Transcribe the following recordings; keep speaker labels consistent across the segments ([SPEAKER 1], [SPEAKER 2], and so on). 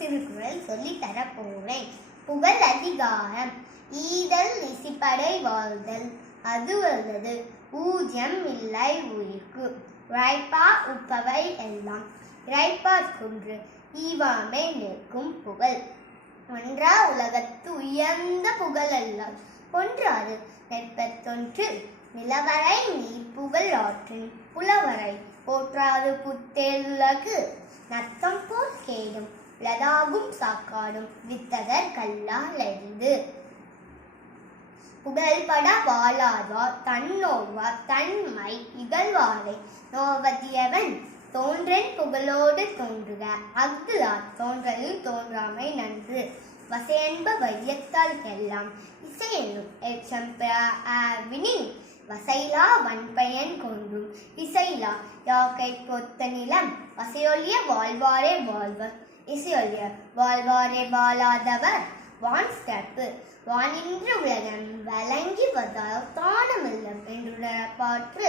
[SPEAKER 1] திருக்குறள் சொல்லி தரப்போகிறேன் புகழ் அதிகாரம் ஈதல் நிசிப்படை வாழ்தல் அது அல்லது பூஜ்யம் இல்லை உயிர்க்கு ரைப்பா உப்பவை எல்லாம் குன்று ஈவாமை நிற்கும் புகழ் ஒன்றா உலகத்து உயர்ந்த புகழ் எல்லாம் ஒன்றாறு நெற்பத்தொன்று நிலவரை நீ புகழ் ஆற்றின் புலவரை போற்றாது புத்தேலகு நத்தம் போல் கேடும் லதாகும் சாக்காடும் வித்தகர் கல்லாலெழுது புகழ்பட வாழாதார் தன்னோவார் தன்மை இகழ்வாரை நோவதியவன் தோன்றன் புகழோடு தோன்றுக அஃது தோன்றலில் தோன்றாமை நன்று வசையன்ப வையத்தால்கெல்லாம் இசையனும் எச்சம்பிராவினின் வசைலா வன்பயன் கொண்டும் இசைலா யாக்கை பொத்த நிலம் வசையொழிய வாழ்வாரே வாழ்வர் இசையொலியர் வாழ்வாரே வாழாதவர் வான் ஸ்டெப்பு வானின்று உலகம் வழங்கி வதானமில்லம் என்றுணர பாற்று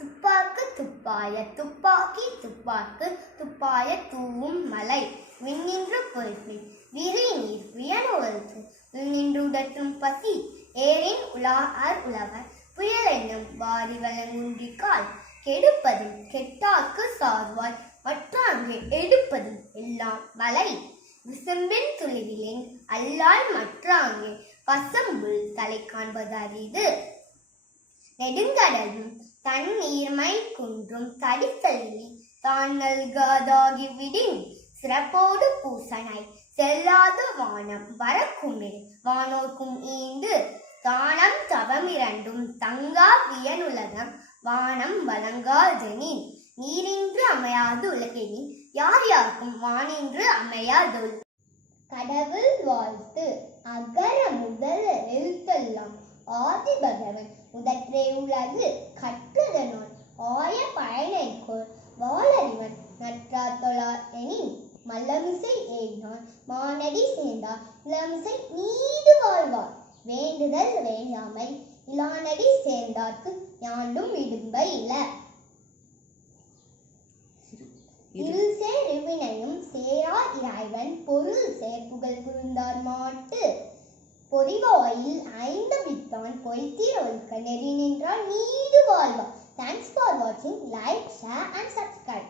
[SPEAKER 1] துப்பாக்கு துப்பாய துப்பாக்கி துப்பாக்கு துப்பாய தூவும் மலை மின்னின்று பொறுப்பி விரி நீர் வியன் ஒழுத்து விண்ணின்று பசி ஏரின் உலா அர் உழவர் புயல் என்னும் வாரி வளங்குன்றிக்கால் கெடுப்பதும் கெட்டாக்கு சார்வாய் மற்றாங்கே எடுப்பது எல்லாம் விசும்பின் அல்லால் தலை காண்பது அரிது நெடுங்கடலும் தண்ணீர்மை குன்றும் தான் நல்காதாகி விடின் சிறப்போடு பூசனை செல்லாத வானம் வரக்குமிழ் வானோர்க்கும் ஈந்து தானம் தவம் இரண்டும் தங்கா வியனுலகம் வானம் வழங்காதெனின் நீரின்று அமையாது உலகெனின் யார் யாருக்கும் வானின்று அமையாதொல் கடவுள் வாழ்த்து அகர முதல எழுத்தெல்லாம் ஆதி பகவன் முதற்றே உலகு கற்றதனால் ஆய பயனைக்கோள் வாழறிவன் நற்றா தொழார் எனின் மல்லமிசை ஏகினான் மானடி சேர்ந்தார் இளமிசை நீடு வாழ்வார் வேண்டுதல் வேண்டாமை இளானடி சேர்ந்தார்க்கு யாண்டும் இடும்பை இல்லை இரு சேர் சேரா இறைவன் பொருள் சேர் புகழ் புரிந்தார் மாட்டு பொறிவாயில் ஐந்து வித்தான் பொய்த்தீர் ஒழுக்க நெறி நின்றால் நீது வாழ்வா தேங்க்ஸ் ஃபார் வாட்சிங் லைக் ஷேர் அண்ட் சப்ஸ்கிரைப்